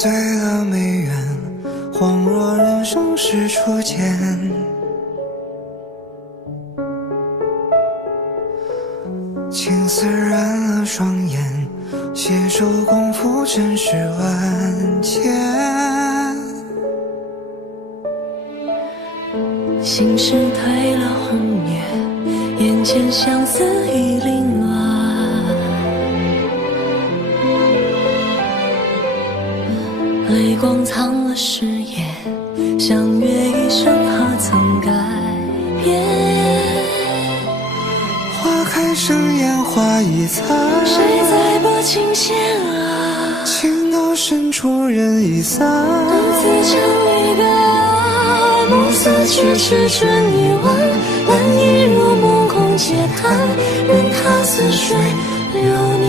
醉了没缘，恍若人生是初见。青丝染了双眼，携手共赴尘世万千。心事褪了红叶，眼前相思已凌乱。泪光藏了誓言，相约一生何曾改变？花开生烟花易残，谁在拨琴弦啊？情到深处人已散，独自唱离歌啊，暮色去迟春已晚，蓝衣如梦空嗟叹，任它似水流年。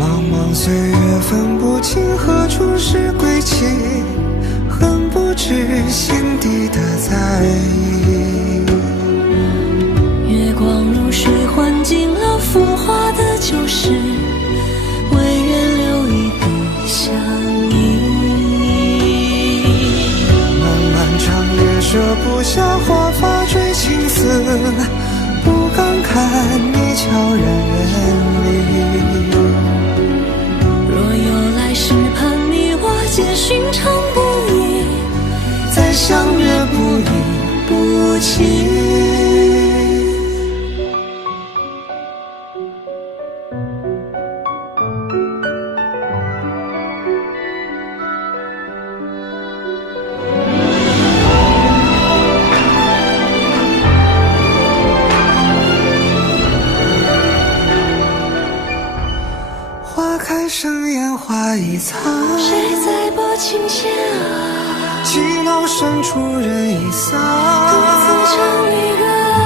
茫茫岁月分不清何处是归期，恨不知心底的在意。月光如水换尽了浮华的旧事，唯愿留一笔相依。漫漫长夜舍不下华发追青丝，不敢看你悄然远离。若有来世盼你我皆寻常不易，再相约不离不弃。花开生烟花易残，谁在拨琴弦啊？寂寥深处人已散，独自唱离歌啊，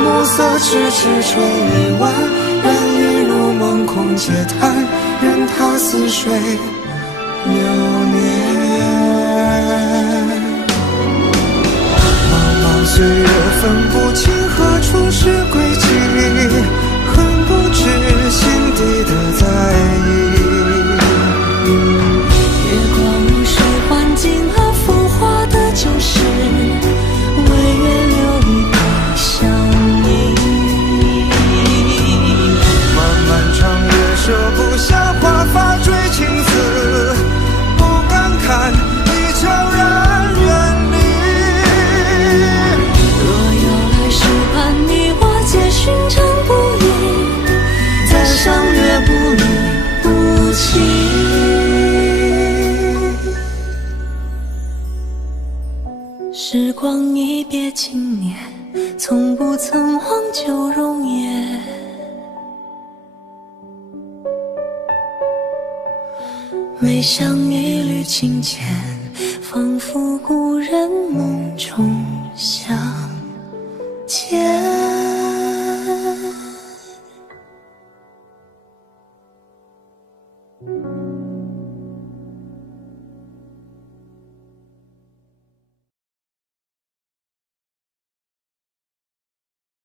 暮色迟迟春已晚，人已入梦空嗟叹，任它似水流年。茫茫岁月分不清何处是归期，恨不知心底的在意。月光如水换尽了浮华的旧事，唯愿留一笔相依。漫漫长夜舍不下华发追青丝，不敢看你悄然远离。若有来世盼你我皆寻常不易，再相约不离不弃。时光一别经年，从不曾忘旧容颜。微香一缕清浅，仿佛故人梦中香。